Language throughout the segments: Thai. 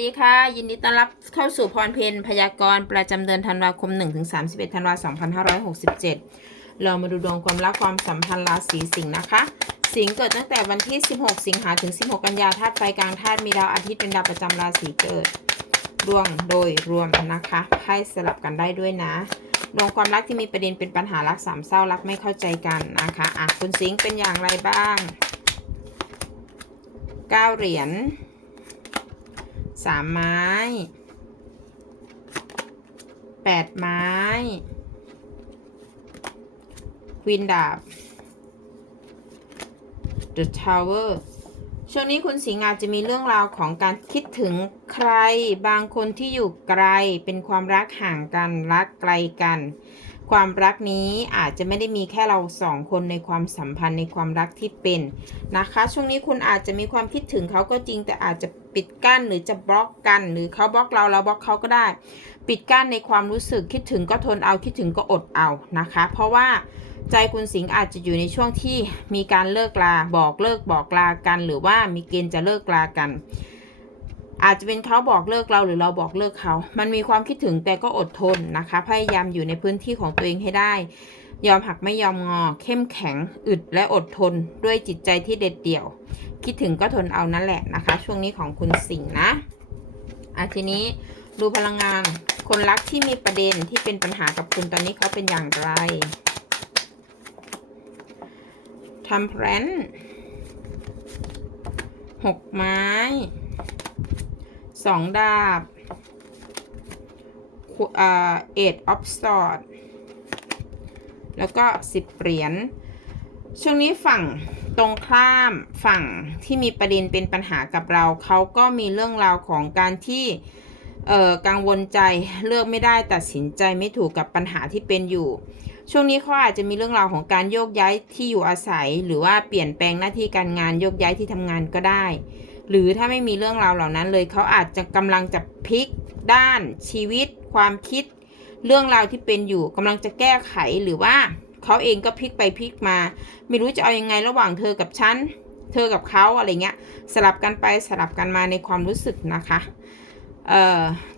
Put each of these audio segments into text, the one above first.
ดีค่ะ ยินดีต้อนรับเข้าสู่พรเพนพยากรณ์ประจำเดือนธันวาคม 1-31ธันวาคม2567 เรามาดูดวงความรักความสัมพันธ์ราศีสิงห์นะคะ สิงห์เกิดตั้งแต่วันที่ 16 สิงหาถึง 16 กันยาธาตุไฟกลางธาตุมีดาวอาทิตย์เป็นดาวประจำราศีเกิด ดวงโดยรวมนะคะให้สลับกันได้ด้วยนะดวงความรักที่มีประเด็นเป็นปัญหารักสามเศร้ารักไม่เข้าใจกันนะคะอะคุณสิงห์เป็นอย่างไรบ้างเก้าเหรียญ สามไม้แปดไม้ควีนดาบ The Tower ช่วงนี้คุณสิงห์อาจจะมีเรื่องราวของการคิดถึงใครบางคนที่อยู่ไกลเป็นความรักห่างกันรักไกลกัน ความรักนี้อาจจะไม่ได้มีแค่เราสองคนในความสัมพันธ์ในความรักที่เป็นนะคะ ช่วงนี้คุณอาจจะมีความคิดถึงเขาก็จริงแต่อาจจะ ปิดกั้นหรือจะบล็อกกัน หรือเขาบล็อกเราเราบล็อกเขาก็ได้ ปิดกั้นในความรู้สึกคิดถึงก็ทนเอาคิดถึงก็อดเอานะคะ เพราะว่าใจคุณสิงห์อาจจะอยู่ในช่วงที่มีการเลิกลาบอกเลิกบอกลากัน หรือว่ามีเกณฑ์จะเลิกลากัน อาจจะเป็นเขาบอกเลิกเราหรือเราบอกเลิกเขา มันมีความคิดถึงแต่ก็อดทนนะคะ พยายามอยู่ในพื้นที่ของตัวเองให้ได้ ยอมหักไม่ยอมงอ เข้มแข็งอึดและอดทนด้วยจิตใจที่เด็ดเดี่ยว คิดถึงก็ทนเอานั่นแหละนะคะ ช่วงนี้ของคุณสิงห์นะอะทีนี้ดูพลังงานคนรักที่มีประเด็นที่เป็นปัญหากับคุณตอนนี้เขาเป็นอย่างไรทำแพลนหกไม้สองดาบเอ็ดออฟสอดแล้วก็สิบเหรียญ ช่วงนี้ฝั่งตรงข้ามฝั่งที่มีประเด็นเป็นปัญหากับเรา เขาก็มีเรื่องราวของการที่เอ่อกังวลใจเลือกไม่ได้ตัดสินใจไม่ถูกกับปัญหาที่เป็นอยู่ ช่วงนี้เขาอาจจะมีเรื่องราวของการโยกย้ายที่อยู่อาศัย หรือว่าเปลี่ยนแปลงหน้าที่การงานโยกย้ายที่ทำงานก็ได้ หรือถ้าไม่มีเรื่องราวเหล่านั้นเลยเขาอาจจะกำลังจะพลิกด้านชีวิต ความคิด เรื่องราวที่เป็นอยู่กำลังจะแก้ไขหรือว่า เขาเองก็พลิกไปพลิกมา ไม่รู้จะเอายังไงระหว่างเธอกับฉัน เธอกับเขาอะไรเงี้ย สลับกันไปสลับกันมาในความรู้สึกนะคะ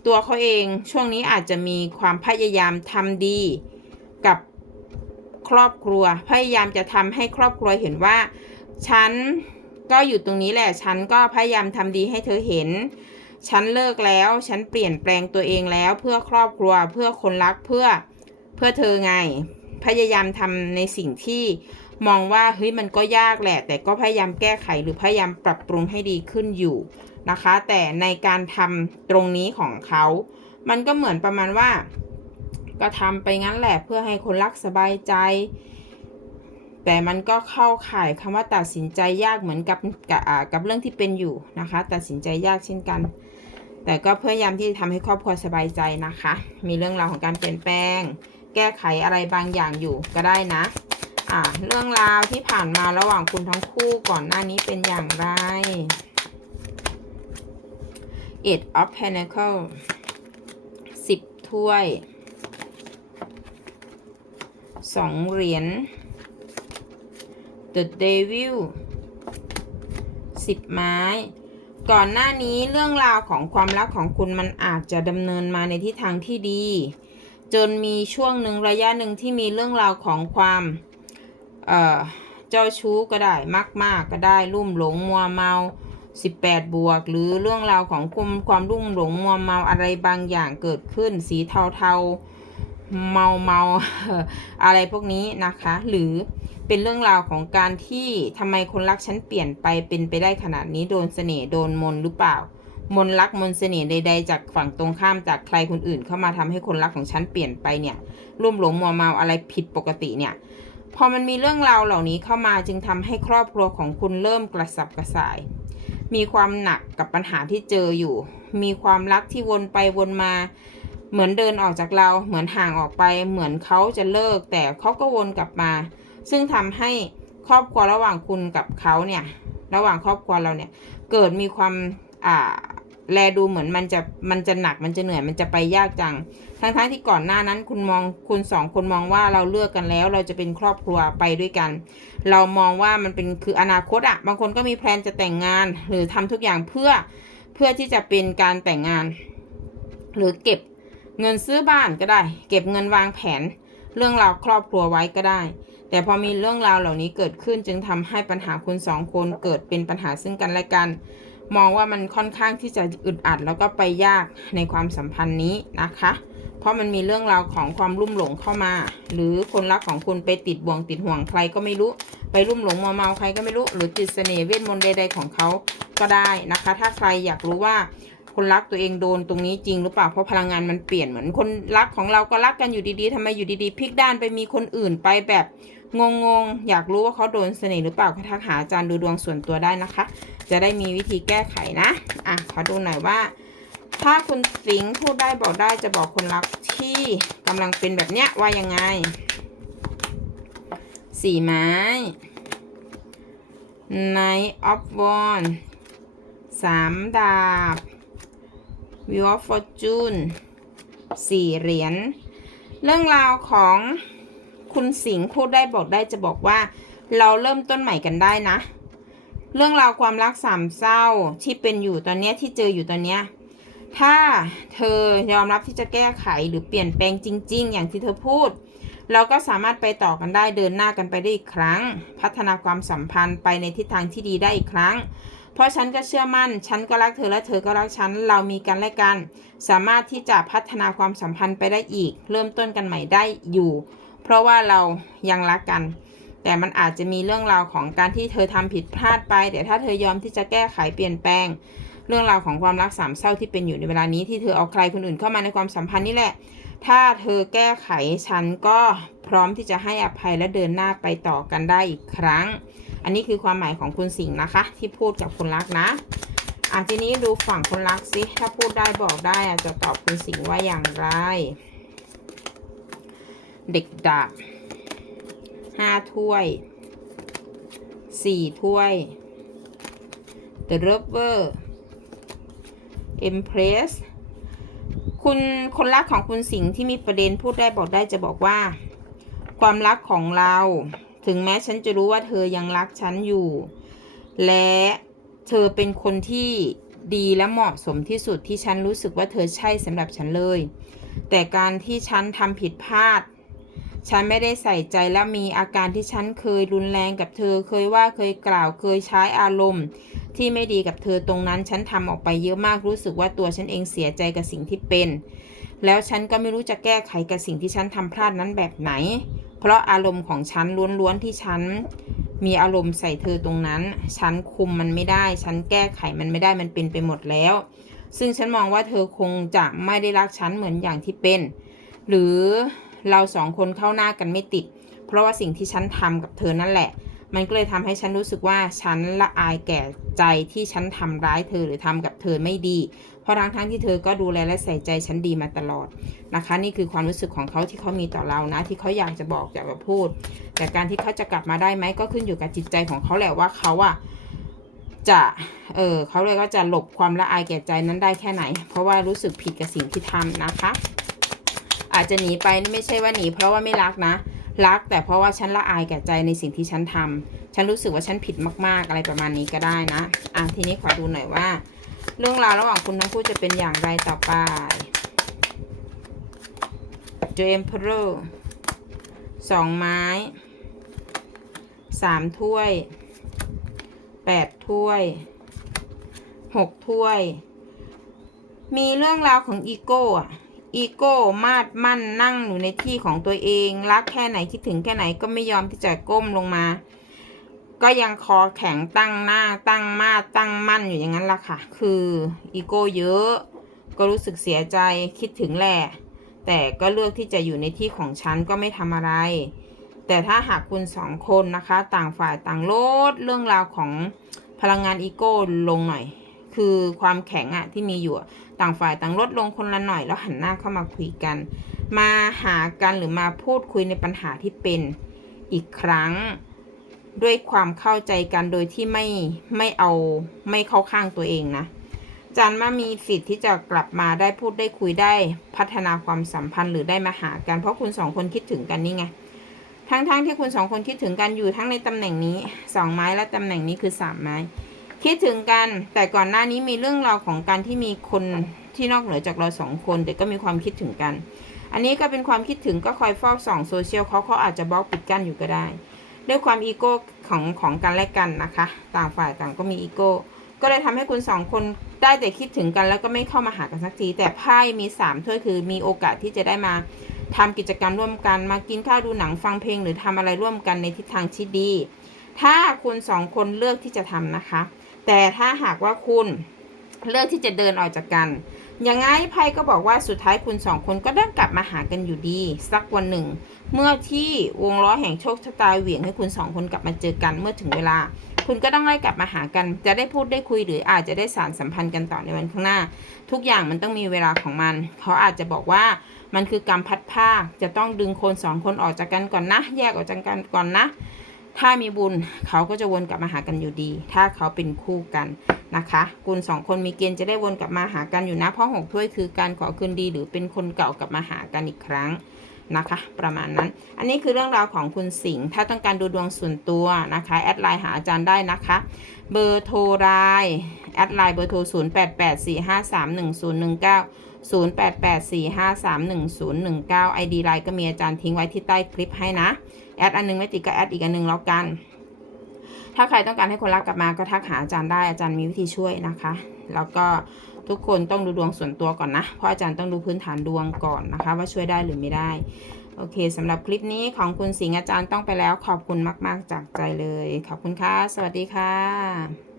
ตัวเขาเองช่วงนี้อาจจะมีความพยายามทำดีกับครอบครัว พยายามจะทำให้ครอบครัวเห็นว่า ฉันก็อยู่ตรงนี้แหละ ฉันก็พยายามทำดีให้เธอเห็น ฉันเลิกแล้ว ฉันเปลี่ยนแปลงตัวเองแล้วเพื่อครอบครัวเพื่อคนรักเพื่อเพื่อเธอไง พยายามทำในสิ่งที่มองว่าเฮ้ยมันก็ยากแหละ แต่ก็พยายามแก้ไขหรือพยายามปรับปรุงให้ดีขึ้นอยู่นะคะ แต่ในการทำตรงนี้ของเขา มันก็เหมือนประมาณว่า ก็ทำไปงั้นแหละเพื่อให้คนรักสบายใจ แต่มันก็เข้าข่ายคำว่าตัดสินใจยากเหมือนกับกับกับเรื่องที่เป็นอยู่นะคะ ตัดสินใจยากเช่นกัน แต่ก็พยายามที่จะทำให้ครอบครัวสบายใจนะคะ มีเรื่องราวของการเปลี่ยนแปลง แก้ไขอะไรบางอย่างอยู่ก็ได้นะ อ่า เรื่องราวที่ผ่านมาระหว่างคุณทั้งคู่ก่อนหน้านี้เป็นอย่างไร Eight of Pentacles สิบถ้วยสองเหรียญ The Devil สิบไม้ก่อนหน้านี้เรื่องราวของความรักของคุณมันอาจจะดำเนินมาในทิศทางที่ดี จนมีช่วงหนึ่งระยะหนึ่งที่มีเรื่องราวของความเอ่อเจ้าชู้ก็ได้มากๆก็ได้ลุ่มหลงมัวเมา18 บวก หรือเรื่องราวของคุมความรุ่มหลงมัวเมาอะไรบางอย่างเกิดขึ้นสีเทาๆเมาเมาอะไรพวกนี้นะคะ หรือเป็นเรื่องราวของการที่ทำไมคนรักฉันเปลี่ยนไปเป็นไปได้ขนาดนี้โดนเสน่ห์โดนมนหรือเปล่า มนรักมนเสน่ห์ใดๆจากฝั่งตรงข้ามจากใครคนอื่น เข้ามาทำให้คนรักของฉันเปลี่ยนไปเนี่ยร่วมหลงมัวเมาอะไรผิดปกติเนี่ยพอมันมีเรื่องราวเหล่านี้เข้ามาจึงทำให้ครอบครัวของคุณเริ่มกระสับกระส่าย มีความหนักกับปัญหาที่เจออยู่ มีความรักที่วนไปวนมา เหมือนเดินออกจากเรา เหมือนห่างออกไป เหมือนเขาจะเลิก แต่เขาก็วนกลับมา ซึ่งทำให้ครอบครัวระหว่างคุณกับเขาเนี่ย ระหว่างครอบครัวเราเนี่ย เกิดมีความอ่า แลดูเหมือนมันจะมันจะหนักมันจะเหนื่อยมันจะไปยากจัง ทั้งๆทที่ก่อนหน้านั้นคุณมองคุณสองคนมองว่าเราเลือกกันแล้ว เราจะเป็นครอบครัวไปด้วยกัน เรามองว่ามันเป็นคืออนาคตอะบางคนก็มีแพลนจะแต่งงาน หรือทำทุกอย่างเพื่อเพื่อพื่อที่จะเป็นการแต่งงาน หรือเก็บเงินซื้อบ้านก็ได้ เก็บเงินวางแผน เรื่องราวครอบครัวไว้ก็ได้ แต่พอมีเรื่องราวเหล่านี้เกิดขึ้นจึงทำให้ปัญหาคุณสองคนเกิดเป็นปัญหาซึ่งกันและกัน มองว่ามันค่อนข้างที่จะอึดอัดแล้วก็ไปยากในความสัมพันธ์นี้นะคะ เพราะมันมีเรื่องราวของความลุ่มหลงเข้ามา หรือคนรักของคุณไปติดบ่วงติดห่วงใครก็ไม่รู้ ไปลุ่มหลงมัวเมาใครก็ไม่รู้ หรือติดเสน่ห์เวทมนต์ใดๆของเขาก็ได้นะคะ ถ้าใครอยากรู้ว่าคนรักตัวเองโดนตรงนี้จริงหรือเปล่าเพราะพลังงานมันเปลี่ยนเหมือนคนรักของเราก็รักกันอยู่ดีๆทำไมอยู่ดีๆพลิกด้านไปมีคนอื่นไปแบบ งงๆอยากรู้ว่าเขาโดนเสน่ห์หรือเปล่าก็ทักหาอาจารย์ดูดวงส่วนตัวได้นะคะ จะได้มีวิธีแก้ไขนะ อะ ขอดูหน่อยว่า ถ้าคุณสิงห์พูดได้บอกได้จะบอกคนรักที่กำลังเป็นแบบเนี้ยว่ายังไง สี่ไม้ Knight of Wand สามดาบ Wheel of Fortune สี่เหรียญเรื่องราวของ คุณสิงห์พูดได้บอกได้จะบอกว่า เราเริ่มต้นใหม่กันได้นะ เรื่องราวความรักสามเศร้าที่เป็นอยู่ตอนเนี้ยที่เจออยู่ตอนเนี้ยถ้าเธอยอมรับที่จะแก้ไขหรือเปลี่ยนแปลงจริง ๆ อย่างที่เธอพูด เราก็สามารถไปต่อกันได้เดินหน้ากันไปได้อีกครั้ง พัฒนาความสัมพันธ์ไปในทิศทางที่ดีได้อีกครั้ง เพราะฉันก็เชื่อมั่น ฉันก็รักเธอและเธอก็รักฉัน เรามีกันและกัน สามารถที่จะพัฒนาความสัมพันธ์ไปได้อีก เริ่มต้นกันใหม่ได้อยู่ เพราะว่าเรายังรักกัน แต่มันอาจจะมีเรื่องราวของการที่เธอทำผิดพลาดไป แต่ถ้าเธอยอมที่จะแก้ไขเปลี่ยนแปลง เรื่องราวของความรักสามเศร้าที่เป็นอยู่ในเวลานี้ที่เธอเอาใครคนอื่นเข้ามาในความสัมพันธ์นี่แหละ ถ้าเธอแก้ไขฉันก็พร้อมที่จะให้อภัยและเดินหน้าไปต่อกันได้อีกครั้ง อันนี้คือความหมายของคุณสิงห์นะคะ ที่พูดกับคนรักนะอะทีนี้ดูฝั่งคนรักสิ ถ้าพูดได้บอกได้อะจะตอบคุณสิงห์ว่าอย่างไร เด็กดาบห้าถ้วยสี่ถ้วย The Lover Empress คุณคนรักของคุณสิงห์ที่มีประเด็นพูดได้บอกได้จะบอกว่า ความรักของเรา ถึงแม้ฉันจะรู้ว่าเธอยังรักฉันอยู่ และเธอเป็นคนที่ดีและเหมาะสมที่สุดที่ฉันรู้สึกว่าเธอใช่สำหรับฉันเลย แต่การที่ฉันทำผิดพลาด ฉันไม่ได้ใส่ใจและมีอาการที่ฉันเคยรุนแรงกับเธอ เคยว่าเคยกล่าวเคยใช้อารมณ์ ที่ไม่ดีกับเธอตรงนั้น ฉันทำออกไปเยอะมากรู้สึกว่าตัวฉันเองเสียใจกับสิ่งที่เป็น แล้วฉันก็ไม่รู้จะแก้ไขกับสิ่งที่ฉันทำพลาดนั้นแบบไหน เพราะอารมณ์ของฉันล้วนๆที่ฉันมีอารมณ์ใส่เธอตรงนั้น ฉันคุมมันไม่ได้ ฉันแก้ไขมันไม่ได้ มันเป็นไปหมดแล้ว ซึ่งฉันมองว่าเธอคงจะไม่ได้รักฉันเหมือนอย่างที่เป็น หรือ เราสองคนเข้าหน้ากันไม่ติด เพราะว่าสิ่งที่ฉันทำกับเธอนั่นแหละ มันก็เลยทำให้ฉันรู้สึกว่าฉันละอายแก่ใจที่ฉันทำร้ายเธอหรือทำกับเธอไม่ดี เพราะทั้งทั้งที่เธอก็ดูแลและใส่ใจฉันดีมาตลอดนะคะ นี่คือความรู้สึกของเขาที่เขามีต่อเรานะ ที่เขาอยากจะบอกอยากจะพูด แต่การที่เขาจะกลับมาได้ไหมก็ขึ้นอยู่กับจิตใจของเขาแหละว่าเขาอะจะ เออเขาเลยก็จะหลบความละอายแก่ใจนั้นได้แค่ไหน เพราะว่ารู้สึกผิดกับสิ่งที่ทำนะคะ อาจจะหนีไปนี่ไม่ใช่ว่าหนีเพราะว่าไม่รักนะ รักแต่เพราะว่าฉันละอายแก่ใจในสิ่งที่ฉันทำฉันรู้สึกว่าฉันผิดมาก ๆ อะไรประมาณนี้ก็ได้นะ อะทีนี้ขอดูหน่อยว่า เรื่องราวระหว่างคุณทั้งคู่จะเป็นอย่างไรต่อไป The Emperor สองไม้สามถ้วยแปดถ้วยหกถ้วย มีเรื่องราวของอีโก้อะ อีโก้มาดมั่นนั่งอยู่ในที่ของตัวเอง รักแค่ไหนคิดถึงแค่ไหนก็ไม่ยอมที่จะก้มลงมา ก็ยังคอแข็งตั้งหน้าตั้งมาดตั้งมั่นอยู่อย่างนั้นล่ะค่ะ คืออีโก้เยอะ ก็รู้สึกเสียใจคิดถึงแหละแต่ก็เลือกที่จะอยู่ในที่ของฉันก็ไม่ทำอะไร แต่ถ้าหากคุณสองคนนะคะ ต่างฝ่ายต่างลดเรื่องราวของพลังงานอีโก้ลงหน่อย คือความแข็งอะที่มีอยู่ต่างฝ่ายต่างลดลงคนละหน่อยแล้วหันหน้าเข้ามาคุยกัน มาหากันหรือมาพูดคุยในปัญหาที่เป็นอีกครั้ง ด้วยความเข้าใจกันโดยที่ไม่ไม่เอาไม่เข้าข้างตัวเองนะจันมามีสิทธิ์ที่จะกลับมาได้พูดได้คุยได้พัฒนาความสัมพันธ์หรือได้มาหากันเพราะคุณสองคนคิดถึงกันนี่ไงทั้งๆทที่คุณสองคนคิดถึงกันอยู่ทั้งในตำแหน่งนี้สองไม้และตำแหน่งนี้คือสามไม้ คิดถึงกันแต่ก่อนหน้านี้มีเรื่องราวของการที่มีคนที่นอกเหนือจากเราสองคน แต่ก็มีความคิดถึงกัน อันนี้ก็เป็นความคิดถึงก็คอยเฝ้าส่องโซเชียลเขาเขาอาจจะบล็อกปิดกั้นอยู่ก็ได้ ด้วยความอีโก้ของของกันและกันนะคะ ต่างฝ่ายต่างก็มีอีโก้ก็เลยทำให้คุณสองคนได้แต่คิดถึงกัน แล้วก็ไม่เข้ามาหากันสักที แต่ไพ่มีสามถ้วยคือมีโอกาสที่จะได้มาทำกิจกรรมร่วมกัน มากินข้าวดูหนังฟังเพลงหรือทำอะไรร่วมกันในทิศทางที่ดี ถ้าคุณสองคนเลือกที่จะทำนะคะ แต่ถ้าหากว่าคุณเลือกที่จะเดินออกจากกันย่างไงไพ่ก็บอกว่าสุดท้ายคุณสองคนก็ได้กลับมาหากันอยู่ดี สักวันหนึ่ง เมื่อที่วงล้อแห่งโชคชะตาเหวี่ยงให้คุณสองคนกลับมาเจอกันเมื่อถึงเวลา คุณก็ต้องได้กลับมาหากัน จะได้พูดได้คุยหรืออาจจะได้สารสัมพันธ์กันต่อในวันข้างหน้า ทุกอย่างมันต้องมีเวลาของมัน เขาอาจจะบอกว่ามันคือกรรมพัดภาคจะต้องดึงคนสองคนออกจากกันก่อนนะ แยกออกจากกันก่อนนะ ถ้ามีบุญเขาก็จะวนกลับมาหากันอยู่ดี ถ้าเขาเป็นคู่กันนะคะ คุณสองคนมีเกณฑ์จะได้วนกลับมาหากันอยู่นะ เพราะหกถ้วยคือการขอคืนดีหรือเป็นคนเก่ากลับมาหากันอีกครั้งนะคะ ประมาณนั้น อันนี้คือเรื่องราวของคุณสิงห์ถ้าต้องการดูดวงส่วนตัวนะคะ แอดไลน์หาอาจารย์ได้นะคะ เบอร์โทรไลน์แอดไลน์เบอร์โทร 0 0884531019 ID ไลน์ก็มีอาจารย์ทิ้งไว้ที่ใต้คลิปให้นะ แอดอันหนึงไม่ติดก็แอดอีกอันหนึงแล้วกัน ถ้าใครต้องการให้คนรักกลับมาก็ทักหาอาจารย์ได้อาจารย์มีวิธีช่วยนะคะ แล้วก็ทุกคนต้องดูดวงส่วนตัวก่อนนะ เพราะอาจารย์ต้องดูพื้นฐานดวงก่อนนะคะ ว่าช่วยได้หรือไม่ได้ โอเคสำหรับคลิปนี้ของคุณสิงห์อาจารย์ต้องไปแล้วขอบคุณมาก ๆ จากใจเลย ขอบคุณค่ะ สวัสดีค่ะ